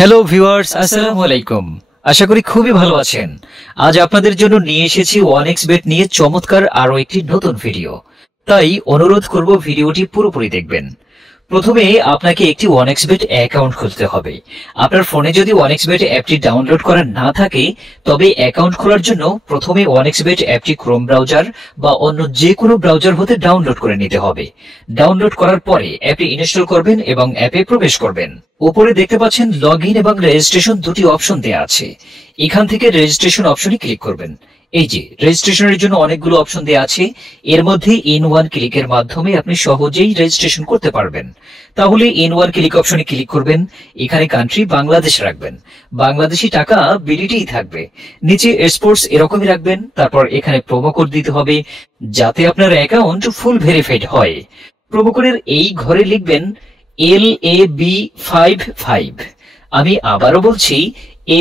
Hello viewers, আসসালামু আলাইকুম। আশা করি খুবই ভালো আছেন। আজ আপনাদের জন্য নিয়ে এসেছি OneXBet নিয়ে চমৎকার আরো একটি নতুন ভিডিও। তাই অনুরোধ করব ভিডিওটি পুরোপুরি দেখবেন। প্রথমে আপনাকে একটি OneXBet অ্যাকাউন্ট খুলতে হবে। আপনার ফোনে যদি OneXBet অ্যাপটি ডাউনলোড করা না থাকে, তবে অ্যাকাউন্ট খোলার জন্য প্রথমে OneXBet অ্যাপটি ক্রোম ব্রাউজার বা অন্য যে কোনো ব্রাউজার হতে ডাউনলোড করে নিতে হবে। ডাউনলোড করার পরে অ্যাপটি ইনস্টল করবেন এবং অ্যাপে প্রবেশ করবেন। উপরে দেখতে পাচ্ছেন লগইন এবং রেজিস্ট্রেশন দুটি অপশন দেওয়া আছে। এখান থেকে রেজিস্ট্রেশন অপশনে ক্লিক করবেন। এই যে রেজিস্ট্রেশনের জন্য অনেকগুলো অপশন দেওয়া আছে, এর মধ্যে ইন ওয়ান ক্লিকের মাধ্যমে আপনি সহজেই রেজিস্ট্রেশন করতে পারবেন। তাহলে ইন ওয়ান ক্লিক অপশনে ক্লিক করবেন। এখানে কান্ট্রি বাংলাদেশ রাখবেন, বাংলাদেশি টাকা বিডিটিই থাকবে। নিচে স্পোর্টস এরকমই রাখবেন। তারপর এখানে প্রোমো কোড দিতে হবে যাতে আপনার অ্যাকাউন্ট ফুল ভেরিফাইড হয়। প্রোমো কোডের এই ঘরে লিখবেন LAB55। আমি আবারও বলছি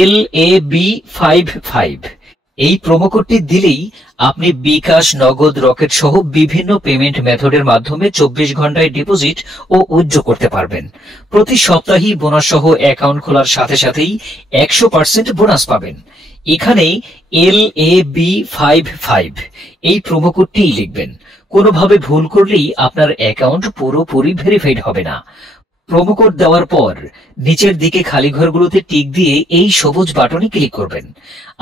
LAB55। এই প্রোমো কোডটি দিলেই আপনি বিকাশ, নগদ, রকেট সহ বিভিন্ন পেমেন্ট মেথডের মাধ্যমে 24 ঘন্টায় ডিপোজিট ও উইথড্র করতে পারবেন। প্রতি সপ্তাহেই বোনাস সহ অ্যাকাউন্ট খোলার সাথে সাথেই 100% বোনাস পাবেন। এখানে LAB55 এই প্রোমো কোডটিই লিখবেন। কোনোভাবে ভুল করলেই আপনার অ্যাকাউন্ট পুরোপুরি ভেরিফাইড হবে না। প্রোমো কোড দেওয়ার পর নিচের দিকে খালি ঘরগুলোতে টিক দিয়ে এই সবুজ বাটনে ক্লিক করবেন।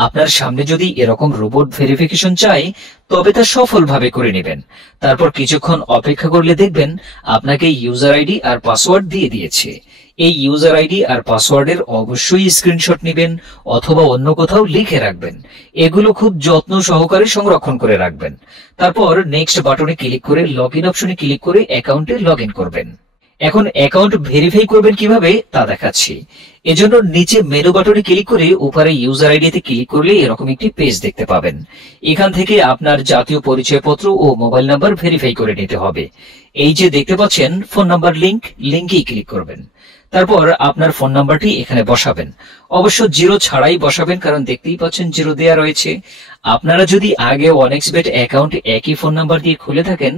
আপনার সামনে যদি এরকম রোবট ভেরিফিকেশন চায়, তবে তা সফলভাবে করে নেবেন। তারপর কিছুক্ষণ অপেক্ষা করলে দেখবেন আপনাকে ইউজার আইডি আর পাসওয়ার্ড দিয়ে দিয়েছে। এই ইউজার আইডি আর পাসওয়ার্ডের অবশ্যই স্ক্রিনশট নেবেন অথবা অন্য কোথাও লিখে রাখবেন। এগুলো খুব যত্ন সহকারে সংরক্ষণ করে রাখবেন। তারপর নেক্সট বাটনে ক্লিক করে লগইন অপশনে ক্লিক করে অ্যাকাউন্টে লগইন করবেন। এখন অ্যাকাউন্ট ভেরিফাই করবেন কিভাবে তা দেখাচ্ছি। এজন্য নিচে মেনু বাটনে ক্লিক করে উপরে ইউজার আইডিতে ক্লিক করলে এরকম একটি পেজ দেখতে পাবেন। এখান থেকে আপনার জাতীয় পরিচয়পত্র ও মোবাইল নাম্বার ভেরিফাই করে নিতে হবে। এই যে দেখতে পাচ্ছেন ফোন নাম্বার লিংকেই ক্লিক করবেন। তারপর আপনার ফোন নাম্বারটি এখানে বসাবেন। অবশ্য জিরো ছাড়াই বসাবেন, কারণ দেখতেই পাচ্ছেন জিরো দেয়া রয়েছে। আপনারা যদি আগে OneXBet অ্যাকাউন্ট একই ফোন নাম্বার দিয়ে খুলে থাকেন,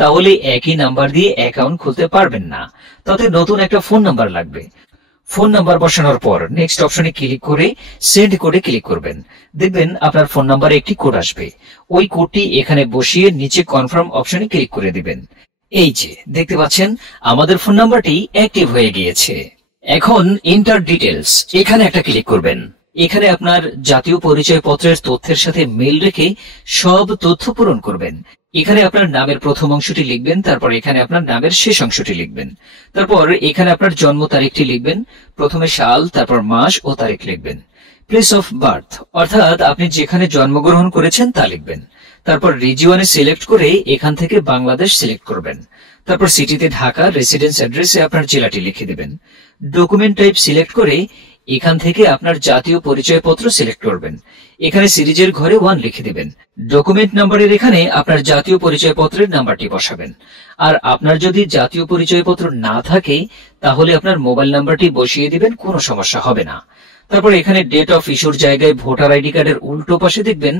তাহলে একই নাম্বার দিয়ে অ্যাকাউন্ট খুলতে পারবেন না। তাতে নতুন একটা ফোন নাম্বার লাগবে। ফোন নাম্বার বসানোর পর নেক্সট অপশনে ক্লিক করে সেন্ড কোডে ক্লিক করবেন। দেখবেন আপনার ফোন নাম্বারে একটি কোড আসবে। ওই কোডটি এখানে বসিয়ে নিচে কনফার্ম অপশনে ক্লিক করে দিবেন। এই যে দেখতে পাচ্ছেন আমাদের ফোন নাম্বারটি অ্যাক্টিভ হয়ে গিয়েছে। এখন এন্টার ডিটেলস এখানে একটা ক্লিক করবেন। এখানে আপনার জাতীয় পরিচয়পত্রের তথ্যের সাথে মিল রেখে সব তথ্য পূরণ করবেন। এখানে আপনার নামের প্রথম অংশটি লিখবেন, তারপর এখানে আপনার নামের শেষ অংশটি লিখবেন। তারপর এখানে আপনার জন্ম তারিখটি লিখবেন। প্রথমে সাল, তারপর মাস ও তারিখ লিখবেন। প্লেস অফ বার্থ অর্থাৎ আপনি যেখানে জন্মগ্রহণ করেছেন তা লিখবেন। তারপর রিজিয়নে সিলেক্ট করে এখান থেকে বাংলাদেশ সিলেক্ট করবেন। তারপর সিটিতে ঢাকা, রেসিডেন্স অ্যাড্রেসে আপনার জেলাটি লিখে দেবেন। ডকুমেন্ট টাইপ সিলেক্ট করে এখান থেকে আপনার জাতীয় পরিচয়পত্র সিলেক্ট করবেন। এখানে সিরিজের ঘরে 1 লিখে দেবেন। ডকুমেন্ট নাম্বারের এখানে আপনার জাতীয় পরিচয়পত্রের নাম্বারটি বসাবেন। আর আপনার যদি জাতীয় পরিচয়পত্র না থাকে, তাহলে আপনার মোবাইল নাম্বারটি বসিয়ে দিবেন, কোনো সমস্যা হবে না। তারপর এখানে ডেট অফ ইস্যুর জায়গায় ভোটার আইডি কার্ডের উল্টো পাশে দেখবেন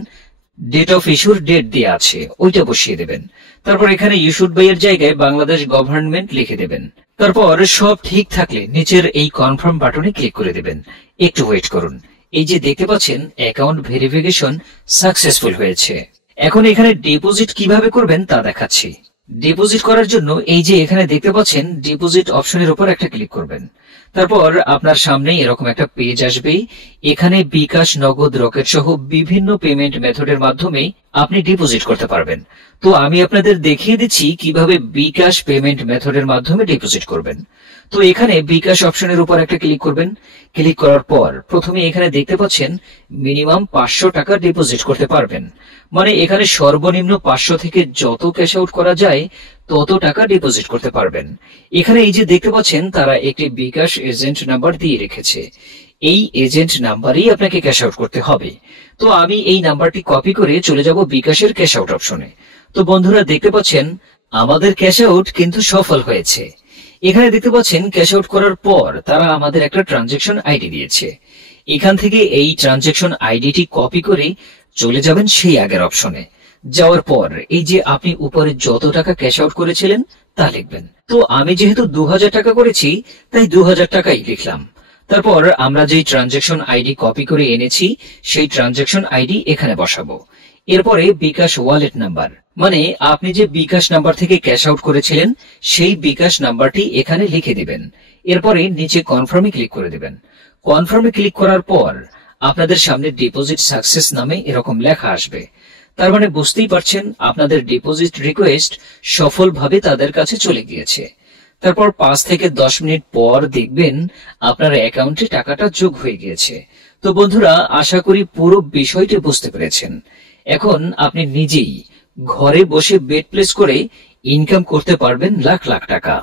ডেট অফ ইস্যুর ডেট দেওয়া আছে, ওইটা বসিয়ে দেবেন। তারপর এখানে ইস্যুড বাই এর জায়গায় বাংলাদেশ গভর্নমেন্ট লিখে দেবেন। তারপর সব ঠিক থাকলে নিচের এই কনফার্ম বাটনে ক্লিক করে দেবেন। একটু ওয়েট করুন। এই যে দেখতে পাচ্ছেন অ্যাকাউন্ট ভেরিফিকেশন সাকসেসফুল হয়েছে। এখন এখানে ডিপোজিট কিভাবে করবেন তা দেখাচ্ছি। ডিপোজিট করার জন্য এই যে এখানে দেখতে পাচ্ছেন ডিপোজিট অপশনের উপর একটা ক্লিক করবেন। তারপর আপনার সামনে এরকম একটা পেজ আসবে। এখানে বিকাশ, নগদ, রকেট সহ বিভিন্ন পেমেন্ট মেথডের মাধ্যমে আপনি ডিপোজিট করতে পারবেন। তো আমি আপনাদের দেখিয়ে দিচ্ছি কিভাবে বিকাশ পেমেন্ট মেথডের মাধ্যমে ডিপোজিট করবেন। তো এখানে বিকাশ অপশনের উপর একটা ক্লিক করবেন। ক্লিক করার পর প্রথমে এখানে দেখতে পাচ্ছেন মিনিমাম 500 টাকা ডিপোজিট করতে পারবেন। মানে এখানে সর্বনিম্ন 500 থেকে যত ক্যাশ আউট করা যায় তত টাকা ডিপোজিট করতে পারবেন। এখানে এই যে দেখতে পাচ্ছেন তারা একটি বিকাশ এজেন্ট নাম্বার দিয়ে রেখেছে। এই এজেন্ট নাম্বারেই আপনাকে ক্যাশ আউট করতে হবে। তো আমি এই নাম্বারটি কপি করে চলে যাব বিকাশের ক্যাশ আউট অপশনে। তো বন্ধুরা দেখতে পাচ্ছেন আমাদের ক্যাশ আউট কিন্তু সফল হয়েছে। এখানে দেখতে পাচ্ছেন ক্যাশ আউট করার পর তারা আমাদের একটা ট্রানজেকশন আইডি দিয়েছে। এখান থেকে এই ট্রানজেকশন আইডিটি কপি করে চলে যাবেন সেই আগের অপশনে। যাওয়ার পর এই যে আপনি উপরে যত টাকা ক্যাশ আউট করেছিলেন তা লিখবেন। তো আমি যেহেতু 2000 টাকা করেছি, তাই 2000 টাকাই লিখলাম। তারপর আমরা যেই ট্রানজ্যাকশন আইডি কপি করে এনেছি সেই ট্রানজ্যাকশন আইডি এখানে বসাবো। এরপরে বিকাশ ওয়ালেট নাম্বার, মানে আপনি যে বিকাশ নাম্বার থেকে ক্যাশ আউট করেছিলেন সেই বিকাশ নাম্বারটি এখানে লিখে দিবেন। এরপরে নিচে কনফার্মে ক্লিক করে দিবেন। কনফার্মে ক্লিক করার পর আপনাদের সামনে ডিপোজিট সাকসেস নামে এরকম লেখা আসবে। তার মানে বুঝতেই পারছেন আপনাদের ডিপোজিট রিকোয়েস্ট সফলভাবে তাদের কাছে চলে গিয়েছে। তারপর 5 থেকে 10 মিনিট পর দেখবেন আপনার অ্যাকাউন্টে টাকাটা যোগ হয়ে গিয়েছে। তো বন্ধুরা, আশা করি পুরো বিষয়টি বুঝতে পেরেছেন। এখন আপনি নিজেই ঘরে বসে বেট প্লেস করে ইনকাম করতে পারবেন লাখ লাখ টাকা।